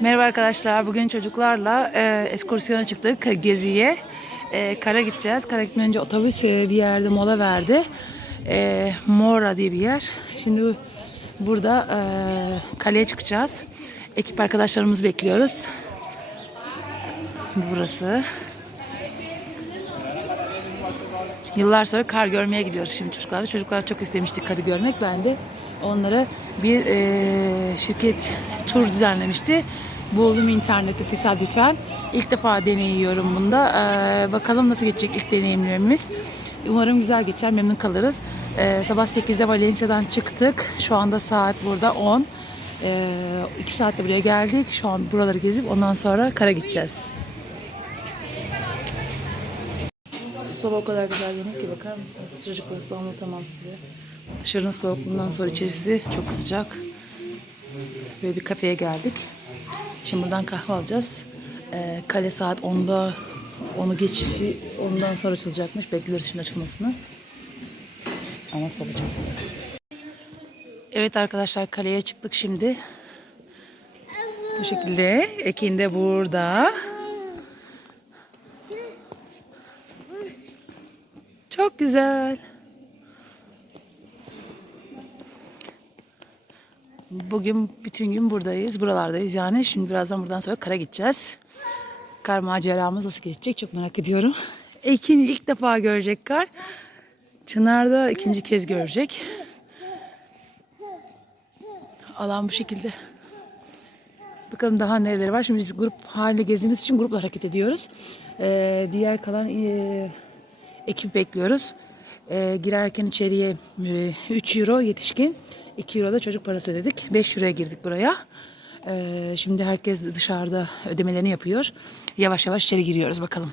Merhaba arkadaşlar. Bugün çocuklarla e, ekskursiyona çıktık geziye. E, kara gideceğiz. Kara gitmeden önce otobüs e, bir yerde mola verdi. E, Mora diye bir yer. Şimdi burada e, kaleye çıkacağız. Ekip arkadaşlarımızı bekliyoruz. Burası. Yıllar sonra kar görmeye gidiyoruz şimdi çocuklarla. Çocuklar çok istemişti karı görmek. Ben de onlara bir e, şirket tur düzenlemişti. Buldum internette tesadüfen. İlk defa deneyiyorum bunda. E, bakalım nasıl geçecek ilk deneyimlerimiz. Umarım güzel geçer, memnun kalırız. E, sabah 8'de Valencia'dan çıktık. Şu anda saat burada 10. E, 2 saatte buraya geldik. Şu an buraları gezip ondan sonra kara gideceğiz. Sabah o kadar güzel yemek ki bakar mısınız? Sıcacık burası anlatamam size. Dışarının soğukluğundan sonra içerisi çok sıcak. Böyle bir kafeye geldik. Şimdi buradan kahve alacağız. Ee, kale saat 10'da onu geç ondan sonra açılacakmış. Bekliyoruz şimdi açılmasını. Ama sabah çok güzel. Evet arkadaşlar kaleye çıktık şimdi. Bu şekilde. Ekin de burada. Çok güzel. Bugün bütün gün buradayız, buralardayız yani. Şimdi birazdan buradan sonra kara gideceğiz. Kar maceramız nasıl geçecek çok merak ediyorum. Ekin ilk defa görecek kar. Çınar da ikinci kez görecek. Alan bu şekilde. Bakalım daha nereleri var. Şimdi biz grup halinde gezdiğimiz için grupla hareket ediyoruz. Ee, diğer kalan e, ekip bekliyoruz. Ee, girerken içeriye e, 3 euro yetişkin, 2 euro da çocuk parası ödedik. 5 euroya girdik buraya. Ee, şimdi herkes dışarıda ödemelerini yapıyor. Yavaş yavaş içeri giriyoruz bakalım.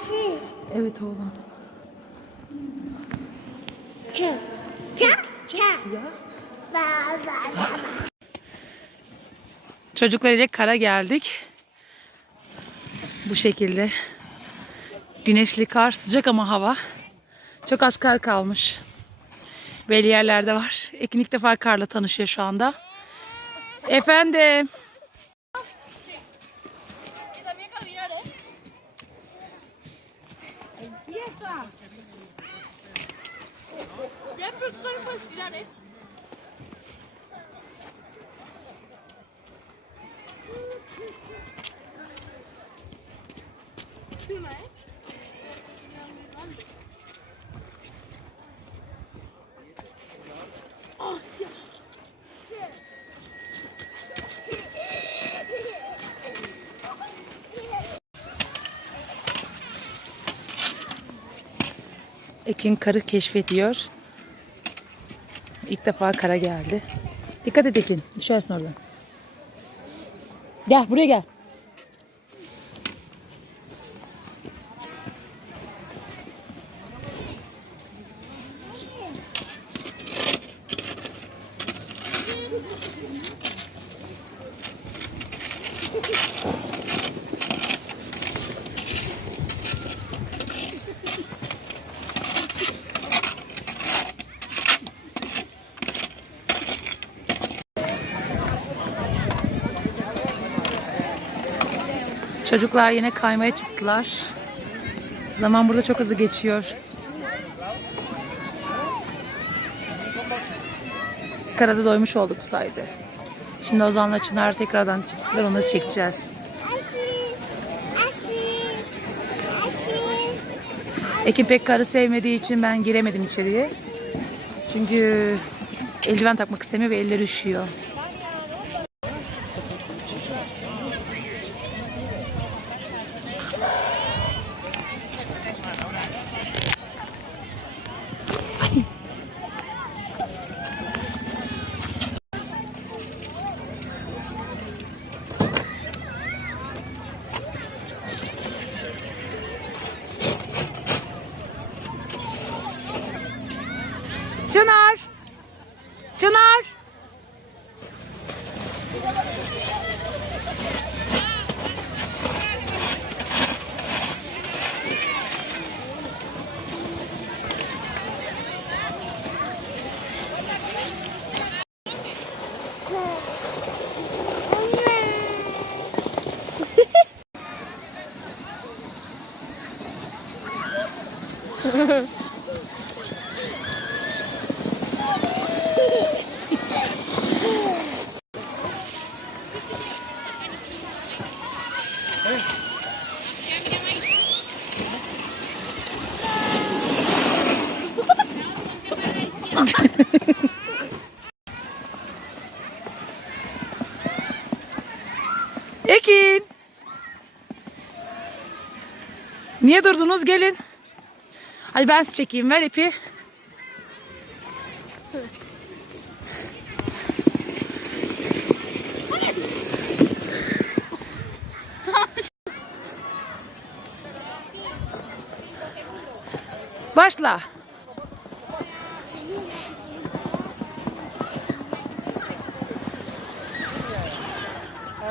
Aşı. Evet oğlum. Çak. Çak. Ya. Çocuklar ile kara geldik. Bu şekilde. Güneşli kar, sıcak ama hava. Çok az kar kalmış. Belli yerlerde var. Ekin ilk defa karla tanışıyor şu anda. Efendim. Ekin karı keşfediyor. İlk defa kara geldi. Dikkat et Ekin. Düşersin oradan. Gel buraya gel. Çocuklar yine kaymaya çıktılar. Zaman burada çok hızlı geçiyor. Karada doymuş olduk bu sayede. Şimdi Ozan'la Çınar tekrardan çıktılar. Onları çekeceğiz. Ekin pek karı sevmediği için ben giremedim içeriye. Çünkü eldiven takmak istemiyor ve elleri üşüyor. Çınar! Çınar! Ekin! Niye durdunuz? Gelin. Hadi ben sizi çekeyim. Ver ipi. Başla.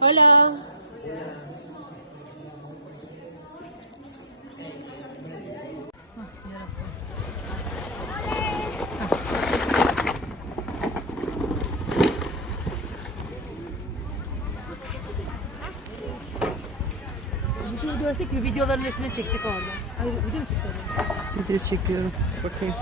Hola. Videoyu görsek mi? Videoların resmini çeksek orada. Hayır, video mu çekiyorum? Video çekiyorum. Bakayım.